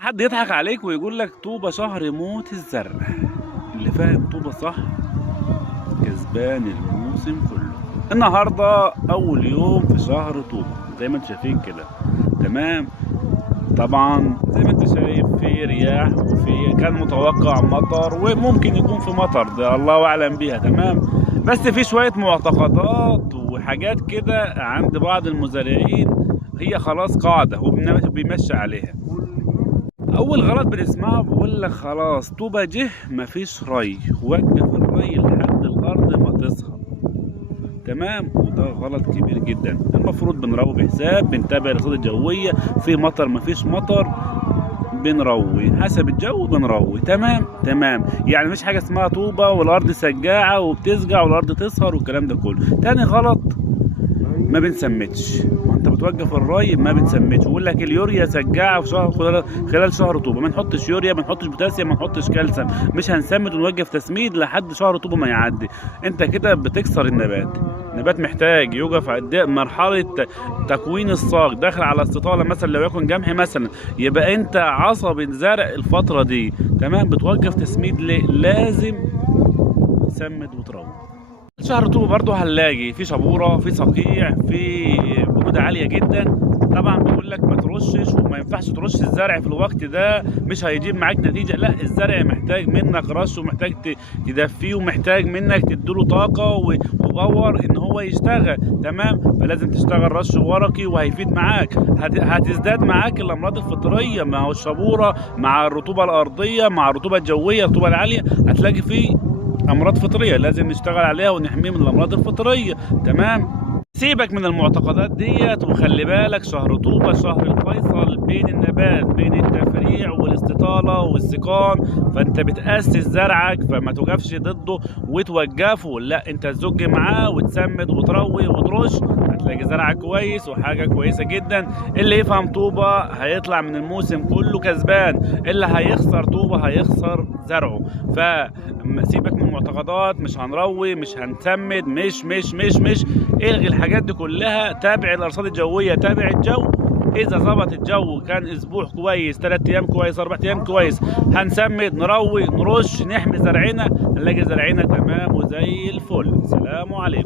حد يضحك عليك ويقول لك طوبة شهر يموت الزرع. اللي فاهم طوبة صح كسبان الموسم كله. النهارده اول يوم في شهر طوبة زي ما انتم شايفين كده، تمام. طبعا زي ما انت شايف في رياح وفي كان متوقع مطر وممكن يكون في مطر، ده الله اعلم بيها، تمام. بس في شوية معتقدات وحاجات كده عند بعض المزارعين هي خلاص قاعدة وبيمشي عليها. اول غلط بنسمعه بيقول لك خلاص طوبة جه مفيش ري، وقف الري لحد الارض ما تصحى، تمام. وده غلط كبير جدا. المفروض بنروي بحساب، بنتابع الارصاد الجويه، في مطر مفيش مطر بنروي حسب الجو بنروي، تمام. يعني مفيش حاجه اسمها طوبه والارض سجاعه وبتسجع والارض تسهر والكلام ده كله. تاني غلط، ما بنسمتش. انت بتوقف الري ما بنسمتش، ويقول لك اليوريا سجاعه في شهر خلال شهر طوبه، ما نحطش يوريا، ما نحطش بوتاسيوم، ما نحطش كالسيوم، مش هنسمد ونوقف تسميد لحد شهر طوبه ما يعدي. انت كده بتكسر النبات. النبات محتاج يوقف عند مرحله تكوين الساق، داخل على استطاله مثلا لو يكن جمحي مثلا، يبقى انت عصب الزرع الفتره دي، تمام. بتوقف تسميد ليه؟ لازم تسمد وتروي. شهر طوبة برضه هنلاقي في شبورة، في صقيع، في برودة عالية جدا. طبعا بيقول لك ما ترشش وما ينفعش ترش الزرع في الوقت ده، مش هيجيب معاك نتيجة. لا، الزرع محتاج منك رش ومحتاج تدفيه ومحتاج منك تديله طاقة وباور ان هو يشتغل، تمام. فلازم تشتغل رش ورقي وهيفيد معاك. هتزداد معاك الامراض الفطرية، مع الشبورة، مع الرطوبة الارضية، مع الرطوبة الجوية، الرطوبة العالية، هتلاقي فيه امراض فطريه لازم نشتغل عليها ونحميه من الامراض الفطريه، تمام. سيبك من المعتقدات ديت وخلي بالك شهر طوبة شهر الفيصل بين النبات، بين التفريع والاستطالة والسقان. فانت بتأسس زرعك، فما توقفش ضده وتوقفه، لا انت تزج معاه وتسمد وتروي وترش، هتلاقي زرعك كويس وحاجة كويسة جدا. اللي يفهم طوبة هيطلع من الموسم كله كسبان، اللي هيخسر طوبة هيخسر زرعه. فسيبك من المعتقدات، مش هنروي، مش هنسمد، مش الغي الحاجات دي كلها. تابع الارصاد الجويه، تابع الجو. اذا ظبط الجو كان اسبوع كويس، 3 ايام كويس، 4 ايام كويس، هنسمد، نروي، نرش، نحمي زرعنا، نلاقي زرعنا تمام وزي الفل. سلام عليكم.